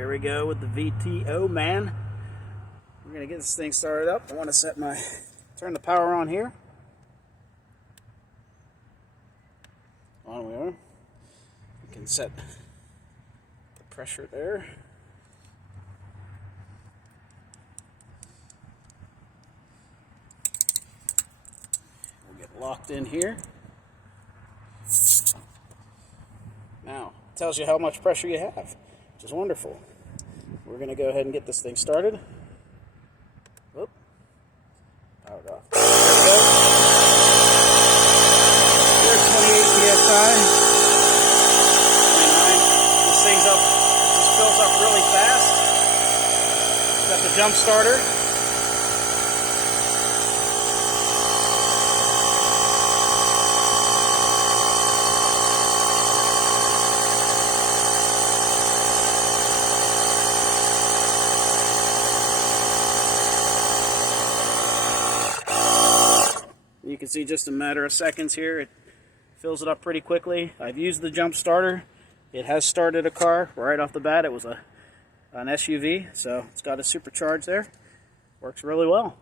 Here we go with the VTOMAN. We're going to get this thing started up. I want to turn the power on here. On we are. You can set the pressure there. We'll get locked in here. Now, it tells you how much pressure you have, which is wonderful. We're going to go ahead and get this thing started. Whoop. Powered off. There we go. There's 28 psi. 29. This thing's up. This fills up really fast. Got the jump starter. You can see just a matter of seconds here, it fills it up pretty quickly. I've used the jump starter. It has started a car right off the bat. It was an SUV, so it's got a supercharge there. Works really well.